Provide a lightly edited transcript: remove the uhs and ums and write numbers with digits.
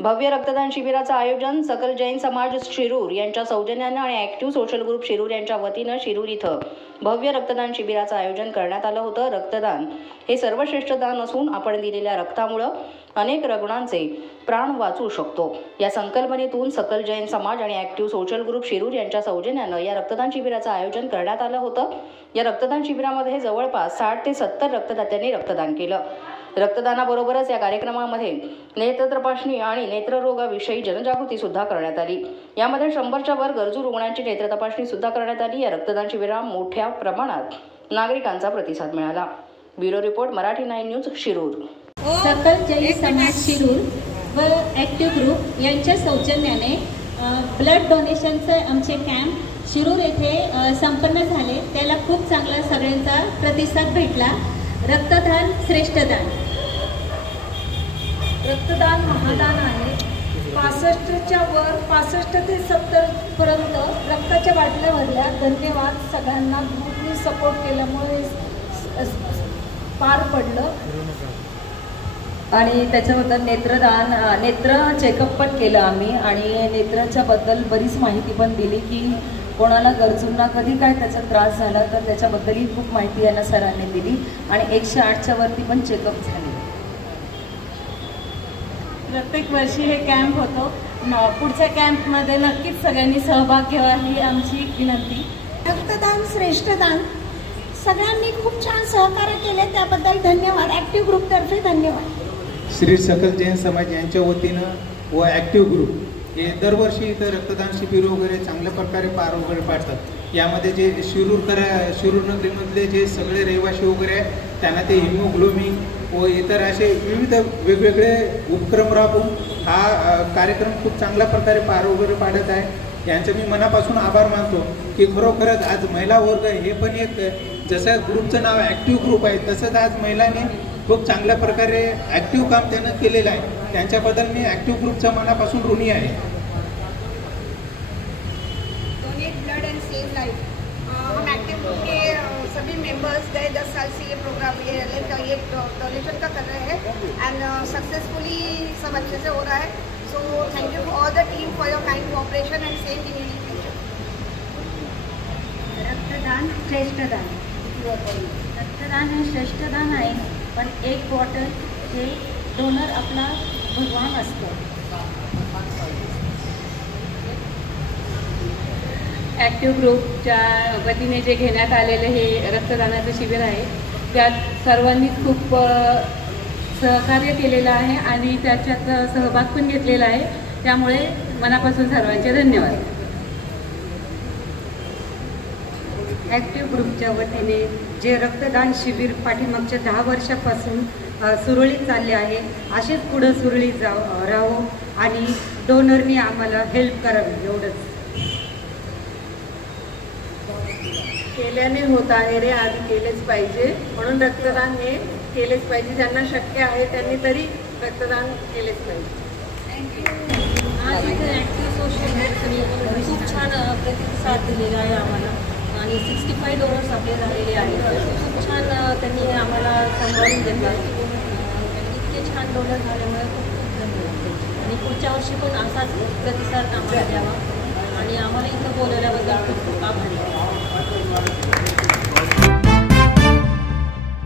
भव्य रक्तदान शिबिराचं आयोजन सकल जैन समाज शिरूर यांच्या सौजन्यानं आणि ॲक्टिव्ह सोशल ग्रुप शिरूर यांच्या वतीनं शिरूर इथं भव्य रक्तदान शिबिराचं आयोजन करण्यात आलं होतं। रक्तदान हे सर्वश्रेष्ठ दान असून आपण दिलेल्या रक्तामुळं अनेक रुग्णांचे प्राण वाचू शकतो। या संकल्पनेतून सकल जैन समाज आणि ॲक्टिव्ह सोशल ग्रुप शिरूर यांच्या सौजन्यानं या रक्तदान शिबिराचं आयोजन करण्यात आलं होतं। या रक्तदान शिबिरामध्ये जवळपास 60 ते 70 रक्तदात्यांनी रक्तदान केलं। रक्तदानाबरोबरच या कार्यक्रमामध्ये नेत्र तपासणी आणि नेत्ररोगाविषयी जनजागृती सुद्धा करण्यात आली। यामध्ये 100च्या वर गरजू रुग्णांची नेत्र तपासणी सुद्धा करण्यात आली। या रक्तदान शिबिराला मोठ्या प्रमाणात नागरिकांचा प्रतिसाद मिळाला। Bureau report Marathi 9 news Shirur. सकल जैन समाज शिरूर व ॲक्टिव्ह ग्रुप यांच्या सौजन्याने ब्लड डोनेशनचे आमचे कॅम्प शिरूर येथे संपन्न झाले। त्याला खूप चांगला सगळ्यांचा प्रतिसाद भेटला। रक्तदान श्रेष्ठ दान। रक्तदान महादान आहे। 65च्या वर 65 ते 70 पर्यंत रक्ताच्या बाटल्या भरल्या। धन्यवाद सगळ्यांना, ग्रुपनी सपोर्ट केल्यामुळे पार पडलं। आणि त्याच्याबद्दल नेत्र चेकअप पण केलं आम्ही आणि नेत्राच्या बद्दल बरीच माहिती पण दिली की कोणाला गरजूंना कधी काय त्याचा त्रास झाला तर त्याच्याबद्दलही खूप माहिती यांना सरांनी दिली आणि 108च्या वरती पण चेकअप झाले। प्रत्येक वर्षी हे कॅम्प होतो। पुढच्या कॅम्पमध्ये नक्कीच सगळ्यांनी सहभाग घ्यावा ही आमची विनंती। रक्तदान श्रेष्ठ दान। सगळ्यांनी खूप छान सहकार्य केले त्याबद्दल धन्यवाद। ॲक्टिव्ह ग्रुपतर्फे धन्यवाद। श्री सकल जैन समाज यांच्या वतीनं व ॲक्टिव्ह ग्रुप हे दरवर्षी इथं रक्तदान शिबिर वगैरे चांगल्या प्रकारे पार वगैरे पाडतात। यामध्ये जे शिरूर नगरीमधले जे सगळे रहिवासी वगैरे आहेत त्यांना ते हिमोग्लोबिन व इतर असे विविध वेगवेगळे उपक्रम राबवून हा कार्यक्रम खूप चांगल्या प्रकारे पार वगैरे पाडत आहे। यांचं मी मनापासून आभार मानतो की खरोखरच आज महिला वर्ग हे पण एक जसं ग्रुपचं नाव ॲक्टिव्ह ग्रुप आहे तसंच आज महिलांनी खूप चांगल्या प्रकारे ॲक्टिव्ह काम त्यानं केलेलं आहे। त्यांच्याबद्दल मी ॲक्टिव्ह ग्रुपच्या मनापासून ऋणी आहे। Donate blood and save life. हम एक्टिव ग्रुप के सभी मेंबर्स गए 10 साल से ये प्रोग्राम ये डोनेशन का कर रहे हैं एंड सक्सेसफुली सब अच्छे से हो रहा है। So thank you all the team for your kind cooperation end same in future. रक्तदान श्रेष्ठ दान। रक्तदान हे श्रेष्ठ दान आहे, पण एक बॉटल हे डोनर आपला भगवान असतो। ॲक्टिव्ह ग्रुपच्या वतीने जे घेण्यात आलेले हे रक्तदानाचं शिबिर आहे त्यात सर्वांनीच खूप सहकार्य केलेलं आहे आणि त्याच्यात सहभाग पण घेतलेला आहे। त्यामुळे मनापासून सर्वांचे धन्यवाद। ॲक्टिव्ह ग्रुपच्या वतीने जे रक्तदान शिबिर पाठीमागच्या 10 वर्षापासून सुरळीत चालले आहे असेच पुढे सुरळीत राहो आणि डोनरनी आम्हाला हेल्प करावी एवढंच। केल्याने होत आहे रे, आधी केलेच पाहिजे म्हणून रक्तदान हे केलेच पाहिजे। ज्यांना शक्य आहे त्यांनी तरी रक्तदान केलेच पाहिजे। आज इथे ॲक्टिव्ह सोशल ग्रुपने खूप छान प्रतिसाद दिलेला आहे आम्हाला आणि 65 डोनर्स आपले झालेले आहेत। खूप छान त्यांनी आम्हाला सांभाळून घेतलं। इतके छान डोनर झाल्यामुळे खूप खूप धन्यवाद आणि पुढच्या वर्षी पण असाच प्रतिसाद आम्हाला द्यावा आणि आम्हाला इथं बोलवल्याबद्दल खूप खूप आभारी आहे।